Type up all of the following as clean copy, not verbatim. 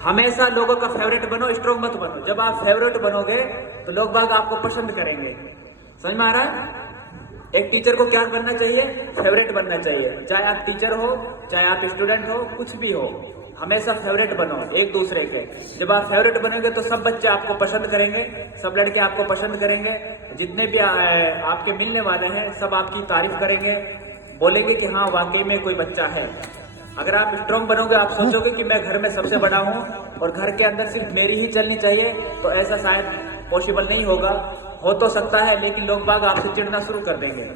हमेशा लोगों का फेवरेट बनो, स्ट्रॉन्ग मत बनो। जब आप फेवरेट बनोगे तो लोग बाग आपको पसंद करेंगे। समझ में आ रहा है? एक टीचर को क्या बनना चाहिए? फेवरेट बनना चाहिए। चाहे आप टीचर हो, चाहे आप स्टूडेंट हो, कुछ भी हो, हमेशा फेवरेट बनो एक दूसरे के। जब आप फेवरेट बनेंगे तो सब बच्चे आपको पसंद करेंगे, सब लड़के आपको पसंद करेंगे, जितने भी आपके मिलने वाले हैं सब आपकी तारीफ करेंगे, बोलेंगे कि हाँ वाकई में कोई बच्चा है। अगर आप स्ट्रॉन्ग बनोगे, आप सोचोगे कि मैं घर में सबसे बड़ा हूँ और घर के अंदर सिर्फ मेरी ही चलनी चाहिए, तो ऐसा शायद पॉसिबल नहीं होगा। हो तो सकता है लेकिन लोग बाग आपसे चिढ़ना शुरू कर देंगे।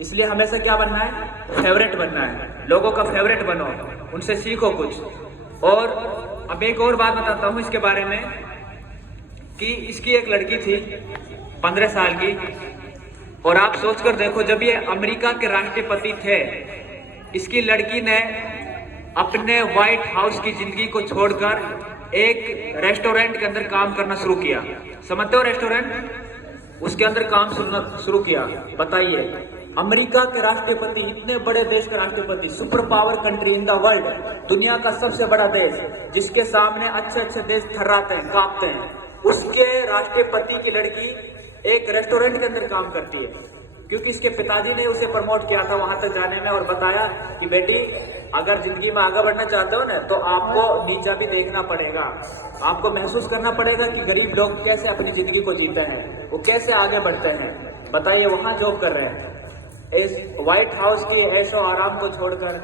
इसलिए हमेशा क्या बनना है? फेवरेट बनना है। लोगों का फेवरेट बनो, उनसे सीखो कुछ। और अब एक और बात बताता हूँ इसके बारे में कि इसकी एक लड़की थी 15 साल की, और आप सोचकर देखो जब ये अमेरिका के राष्ट्रपति थे, इसकी लड़की ने अपने व्हाइट हाउस की जिंदगी को छोड़कर एक रेस्टोरेंट के अंदर काम करना शुरू किया। समझते हो रेस्टोरेंट? उसके अंदर काम शुरू किया। बताइए, अमेरिका के राष्ट्रपति, इतने बड़े देश के राष्ट्रपति, super power country in the world, दुनिया का सबसे बड़ा देश, जिसके सामने अच्छे अच्छे देश थर्राते हैं, कांपते हैं, उसके राष्ट्रपति की लड़की एक रेस्टोरेंट के अंदर काम करती है। क्योंकि इसके पिताजी ने उसे प्रमोट किया था वहां तक जाने में और बताया कि बेटी अगर जिंदगी में आगे बढ़ना चाहते हो ना तो आपको नीचा भी देखना पड़ेगा, आपको महसूस करना पड़ेगा कि गरीब लोग कैसे अपनी जिंदगी को जीते हैं, वो कैसे आगे बढ़ते हैं। बताइए, वहां जॉब कर रहे हैं, इस व्हाइट हाउस की ऐशो आराम को छोड़कर,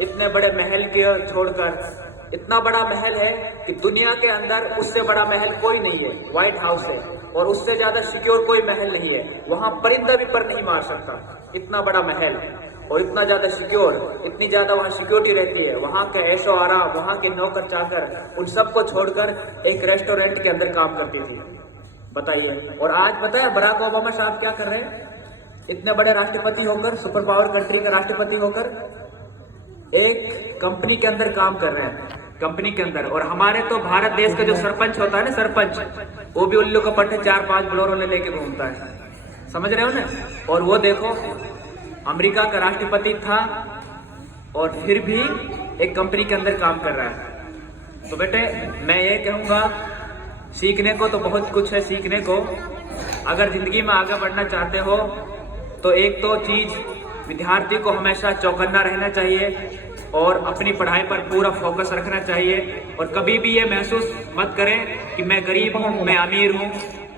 इतने बड़े महल के छोड़कर। इतना बड़ा महल है कि दुनिया के अंदर उससे बड़ा महल कोई नहीं है व्हाइट हाउस है, और उससे ज्यादा सिक्योर कोई महल नहीं है। वहां परिंदा भी पर नहीं मार सकता, इतना बड़ा महल और इतना ज्यादा सिक्योर, इतनी ज्यादा वहां सिक्योरिटी रहती है। वहां का ऐशो आराम, वहां के नौकर चाकर, उन सबको छोड़कर एक रेस्टोरेंट के अंदर काम करती थी। बताइए, और आज पता है बराक ओबामा साहब क्या कर रहे हैं? इतने बड़े राष्ट्रपति होकर, सुपर पावर कंट्री का राष्ट्रपति होकर, एक कंपनी के अंदर काम कर रहे हैं, कंपनी के अंदर। और हमारे तो भारत देश का जो सरपंच होता है ना, सरपंच, वो भी उल्लू का पट्टे 4-5 बोलेरो लेके घूमता है। समझ रहे हो ना? और वो देखो, अमेरिका का राष्ट्रपति था और फिर भी एक कंपनी के अंदर काम कर रहा है। तो बेटे मैं ये कहूंगा, सीखने को तो बहुत कुछ है सीखने को। अगर जिंदगी में आगे बढ़ना चाहते हो तो एक तो चीज, विद्यार्थी को हमेशा चौकन्ना रहना चाहिए और अपनी पढ़ाई पर पूरा फोकस रखना चाहिए। और कभी भी ये महसूस मत करें कि मैं गरीब हूँ, मैं अमीर हूँ।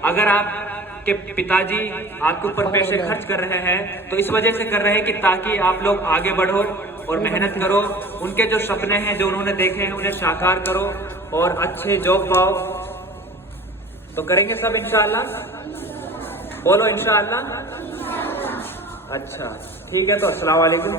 अगर आपके पिताजी आपके ऊपर पैसे खर्च कर रहे हैं तो इस वजह से कर रहे हैं कि ताकि आप लोग आगे बढ़ो और मेहनत करो, उनके जो सपने हैं जो उन्होंने देखे हैं उन्हें साकार करो और अच्छे जॉब पाओ। तो करेंगे सब इंशाअल्लाह, बोलो इंशाअल्लाह। अच्छा ठीक है, तो अस्सलाम वालेकुम।